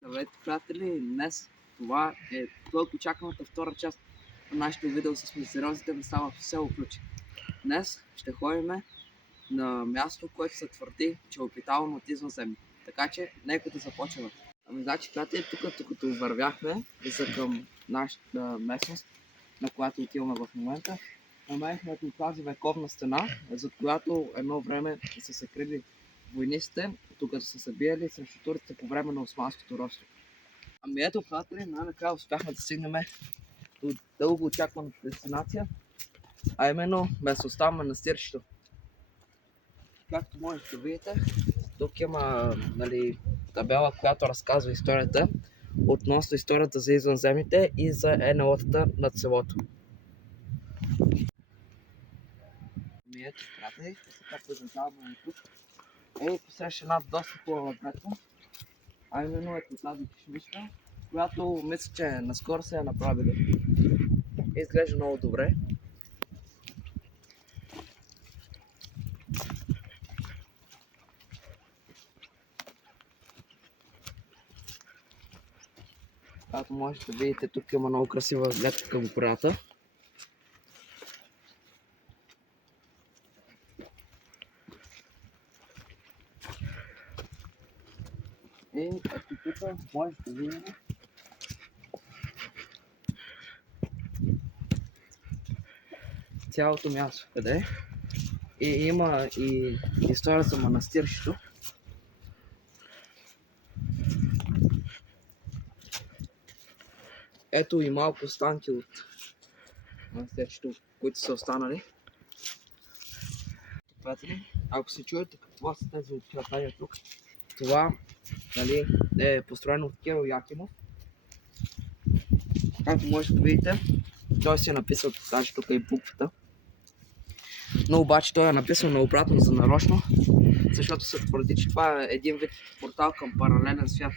Здравейте, приятели! Днес това е дълго очакваната втора част на нашето видео с мистериозните места в село Ключи. Днес ще ходим на място, което се твърди, че е обитавано от извънземни. Така че, нека да започваме. Значи, приятели, тук вървяхме за към нашата местност, на която отиваме в момента, намерихме тази вековна стена, зад която едно време са се крили войниците, докато са се биели срещу турците по време на османското робство. Ами ето, приятели, най-накрая успяхме да стигнем до дълго очакваната дестинация, а именно местността Манастирчето. Както можете да видите, тук има табела, която разказва историята относно историята за извънземните и за НЛО-тата над селото. Ами ето, приятели, сега презентаваме тук. Посреща една доста хубава братва, а именно ето тази кишмишка, която мисля, че наскоро се е направила. Изглежда много добре. Както можете да видите, тук има много красива гледка към гората. И ето тук можете да видите цялото място, къде и има и история за манастирчето. Ето и малко останки от манастирчето, които са останали. Ако се чуете какво са тези очертания тук, това е построено от Кирил Якимов. Както можете да видите, той си е написал даже тук и буквата. Но обаче той е написал наобратно за нарочно, защото се твърди, че това е един вид портал към паралелен свят.